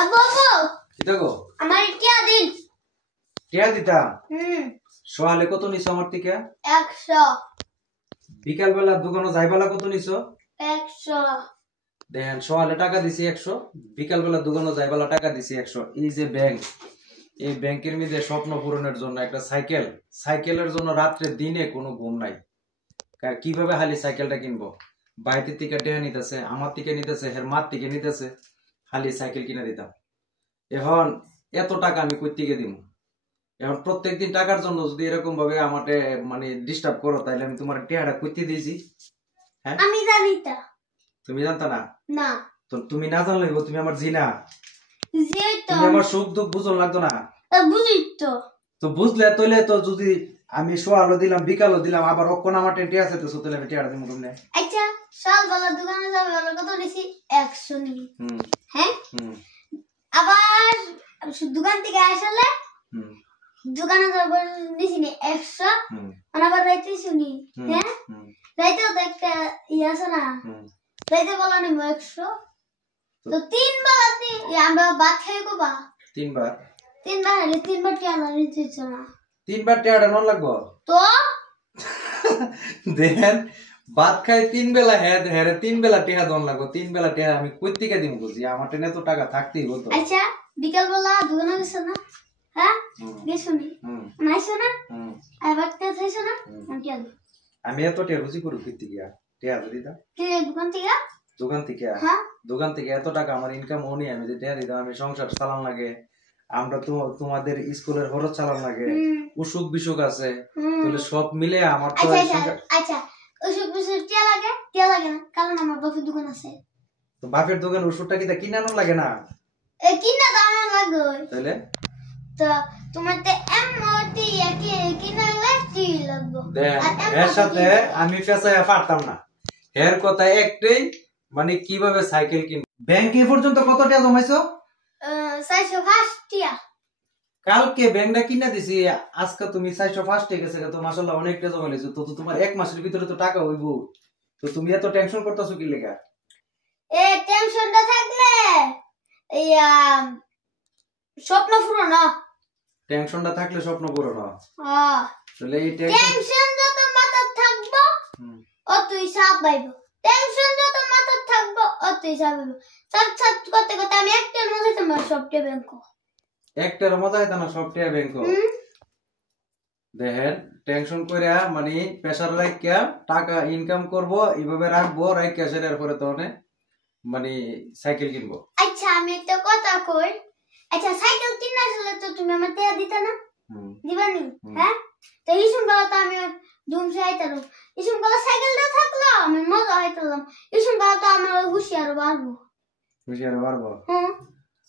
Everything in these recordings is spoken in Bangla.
আব্বু আব্বু কি দেখো আমার টিয়া দিন। টিয়া দিতা সোয়ালে কত নিছো আমার থেকে? 100। বিকাল বেলা দোকানে যাইবেলা কত নিছো? 100। দেখেন সোয়ালে টাকা দিছি 100, বিকাল বেলা দোকানে যাইবেলা টাকা দিছি 100। এই যে ব্যাংক, এই ব্যাংকের মধ্যে স্বপ্ন পূরণের জন্য একটা সাইকেল, সাইকেলের জন্য রাত্রে দিনে কোনো ঘুম নাই। কিভাবে খালি সাইকেলটা কিনবো? বাইরের থেকে টেহা নিতেছে, আমার থেকে নিতেছে, হের মার থেকে নিতেছে, খালি সাইকেল কিনে দিতাম। এখন এত টাকা আমি কই থেকে দিব? এখন প্রত্যেকদিন টাকার জন্য যদি এরকম ভাবে আমাকে মানে ডিস্টার্ব করো, তাইলে আমি তোমার টেহাটা কইতে দিয়েছি। হ্যাঁ আমি জানি তা। তুমি জানতা না? না। তো তুমি না জানলে তুমি আমার জিনা, জি তো তুমি আমার সুখ দুঃখ বুঝন লাগতো না? বুঝি তো। তো বুঝলে তইলে তো যদি আমি সোয়ালো দিলাম বিকালও দিলাম আবার অক্ষণ আমার টেন্টি আছে তো সুতলে আমি টেহাটা দিব কেমনে? আচ্ছা সকালবেলা দোকানে যাবে বলো কত নিছি? 100 নি। হ্যাঁ আবার দোকান থেকে আসলে দোকানে যাবে নিছি নি 100, আবার রাইতে শুনি। হ্যাঁ রাইতে তো একটা আছে না, রাইতে বলা নি 100। তো 3 বার আমরা ভাত খাই গোবা। 3 বার হলে 3 বার টিয়া না নিতেছ না? 3 বার টেহাটা নন লাগবো তো দেখেন ভাত খাই 3 বেলা, হ্যাঁ হ্যাঁ 3 বেলা টেহা দন লাগবো। 3 বেলা টেহা আমি কই থেকে দিব বুঝি? আমার টেনে তো টাকা থাকতেই হতো। আচ্ছা বিকাল বেলা দোকানে গেছো না? হ্যাঁ গেছো নি? নাইছো না? আবার তে থাইছো না? আমি এত টেহা বুঝি করু কই থেকে টেহা দিতা? দোকান থেকে। দোকান থেকে? হ্যাঁ দোকান থেকে এত টাকা আমার ইনকাম হনি, আমি যে টেহা দিতাম আমি সংসার চালান লাগে, আমরা তো তোমাদের স্কুলের খরচ চালান লাগে, অসুখ বিসুখ আছে, তাহলে সব মিলে আমার তো আচ্ছা অসুখ বিসুখ টিয়া লাগে না, কারণ আমার বাপের দোকান আছে। তো বাপের দোকান ওষুধটা কি তা কিনানো লাগে না? কিনা দাম লাগে তাহলে তো তোমার তো এমটি কিনা লাগবে। এর সাথে আমি ফেসাইয়া পারতাম না। এর কথা একটাই, মানে কিভাবে সাইকেল কিন। ব্যাংকে পর্যন্ত কত টাকা জমাইছো? 405 টিয়া। কালকে ব্যাংকটা কিনা দিছি, আজকে তুমি 405 টাকা গেছে তো মাশাআল্লাহ অনেকটা জমাইছো। তো তোমার এক মাসের ভিতরে তো টাকা হইবো, তো তুমি এত টেনশন করতেছো কি লেগা? টেনশনটা থাকলে স্বপ্ন পূরণ না। টেনশনটা থাকলে স্বপ্ন পূরণ হয়। হ্যাঁ তাহলে এই টেনশন যত মাথায় থাকবো অতই চাপ পাইবো। টেনশন যত মাথায় থাকবো অতই চাপ পাইবো। চাপ করতে করতে আমি একটার মধ্যে তোমার সবটা ব্যাংক একটার মজা হইতা না সবটা ব্যাংক। দেখেন টেনশন কইরা মানে প্রেসার রাখিয়া টাকা ইনকাম করব, এইভাবে রাখবো, রাখিয়া সেটার পরে তো মানে সাইকেল কিনবো। আচ্ছা আমি একটা কথা কই, আচ্ছা সাইকেল কিনা আসলে তো তুমি আমার টাকা দিতা না? দিবানি? হ্যাঁ তো ইসুম গলা তো আমি দুম চাইতাম, ইসুম গলা সাইকেলটা থাকলো আমি মজা হইতাম, ইসুম গলা তো আমার হুঁশিয়ার বাড়বো। হুঁশিয়ার বাড়বো?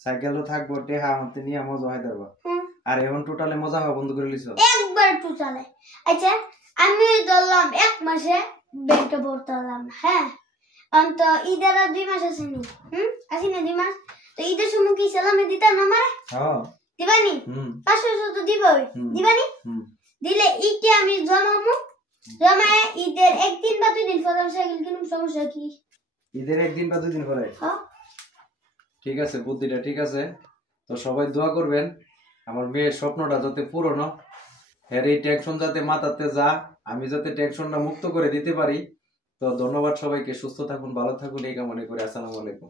সাইকেলও থাকবো, টেহা আমাদের নিয়ে মজা হইতাম। আর এখন টোটালে মজা হওয়া বন্ধ করে লিছো? একবার টোটালে। আচ্ছা আমি ধরলাম 1 মাসে ব্যাংকে ভরতে হলাম। হ্যাঁ অন্ত ঈদের 2 মাস আছে নি? আসি না 2 মাস? তো ঈদের সময় কি সালামে দিতাম না আমারে? হ্যাঁ দিবানি? 500 তো দিবই। দিবানি? দিলে ঈদে আমি জমামু, জমায় ঈদের 1 দিন বা 2 দিন পরে সাইকেল কিনুম, সমস্যা কি? ঈদের 1 দিন বা 2 দিন পরে? হ্যাঁ ঠিক আছে, বুদ্ধিটা ঠিক আছে। তো সবাই দোয়া করবেন আমার মেয়ের স্বপ্নটা যাতে পূরণ হয়, হ্যাঁ এই টেনশন যাতে মাথাতে যা, আমি যাতে টেনশনটা মুক্ত করে দিতে পারি। তো ধন্যবাদ সবাইকে, সুস্থ থাকুন, ভালো থাকুন এই কামনা করে। আসসালামু আলাইকুম।